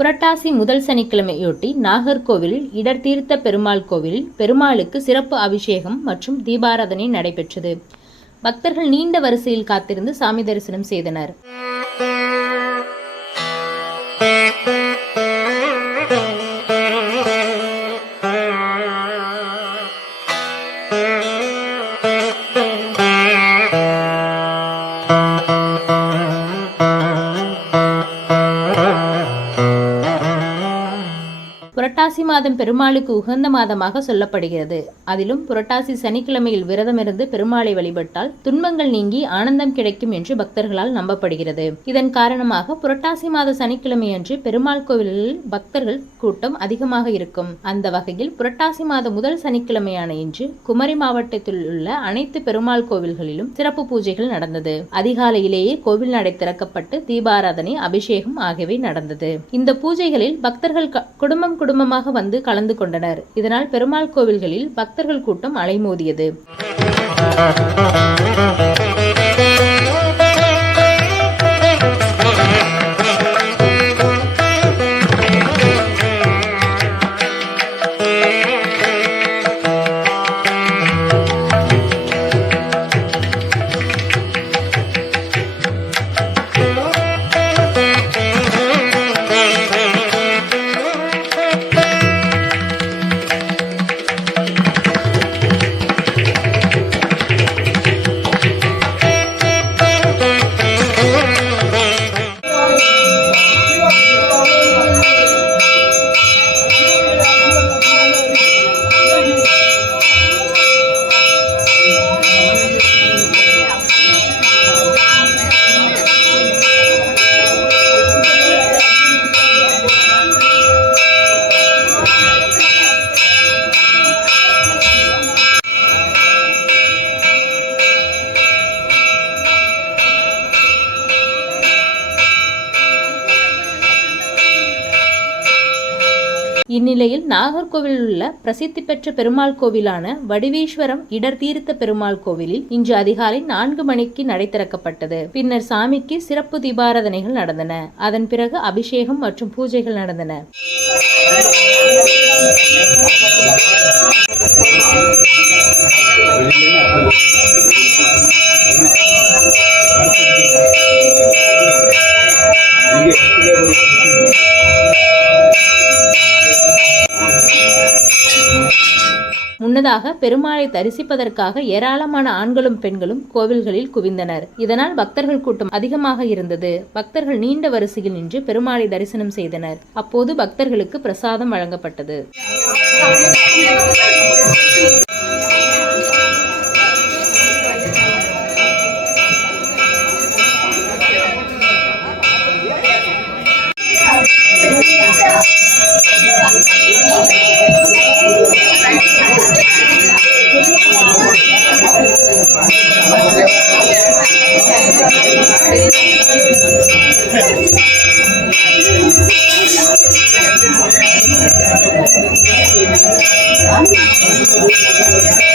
புரட்டாசி முதல் சனிக்கிழமையொட்டி நாகர்கோவிலில் இடர் தீர்த்த பெருமாள் கோவிலில் பெருமாளுக்கு சிறப்பு அபிஷேகம் மற்றும் தீபாராதனை நடைபெற்றது. பக்தர்கள் நீண்ட வரிசையில் காத்திருந்து சாமி தரிசனம் செய்தனர். புரட்டாசி மாதம் பெருமாளுக்கு உகந்த மாதமாக சொல்லப்படுகிறது. அதிலும் புரட்டாசி சனிக்கிழமையில் விரதமிருந்து பெருமாளை வழிபட்டால் துன்பங்கள் நீங்கி ஆனந்தம் கிடைக்கும் என்று பக்தர்களால் நம்பப்படுகிறது. இதன் காரணமாக புரட்டாசி மாத சனிக்கிழமையன்று பெருமாள் கோவிலில் பக்தர்கள் கூட்டம் அதிகமாக இருக்கும். அந்த வகையில் புரட்டாசி மாத முதல் சனிக்கிழமையான இன்று குமரி மாவட்டத்தில் உள்ள அனைத்து பெருமாள் கோவில்களிலும் சிறப்பு பூஜைகள் நடந்தது. அதிகாலையிலேயே கோவில் நடை திறக்கப்பட்டு தீபாராதனை, அபிஷேகம் ஆகியவை நடந்தது. இந்த பூஜைகளில் பக்தர்கள் குடும்பமாக வந்து கலந்து கொண்டனர். இதனால் பெருமாள் கோவில்களில் பக்தர்கள் கூட்டம் அலைமோதியது. இந்நிலையில் நாகர்கோவிலில் உள்ள பிரசித்தி பெற்ற பெருமாள் கோவிலான வடிவீஸ்வரம் இடர் தீர்த்த பெருமாள் கோவிலில் இன்று அதிகாலை 4 மணிக்கு நடை திறக்கப்பட்டது. பின்னர் சாமிக்கு சிறப்பு தீபாராதனைகள் நடந்தன. அதன் பிறகு அபிஷேகம் மற்றும் பூஜைகள் நடந்தன. முன்னதாக பெருமாளை தரிசிப்பதற்காக ஏராளமான ஆண்களும் பெண்களும் கோவில்களில் குவிந்தனர். இதனால் பக்தர்கள் கூட்டம் அதிகமாக இருந்தது. பக்தர்கள் நீண்ட வரிசையில் நின்று பெருமாளை தரிசனம் செய்தனர். அப்போது பக்தர்களுக்கு பிரசாதம் வழங்கப்பட்டது. Thank you.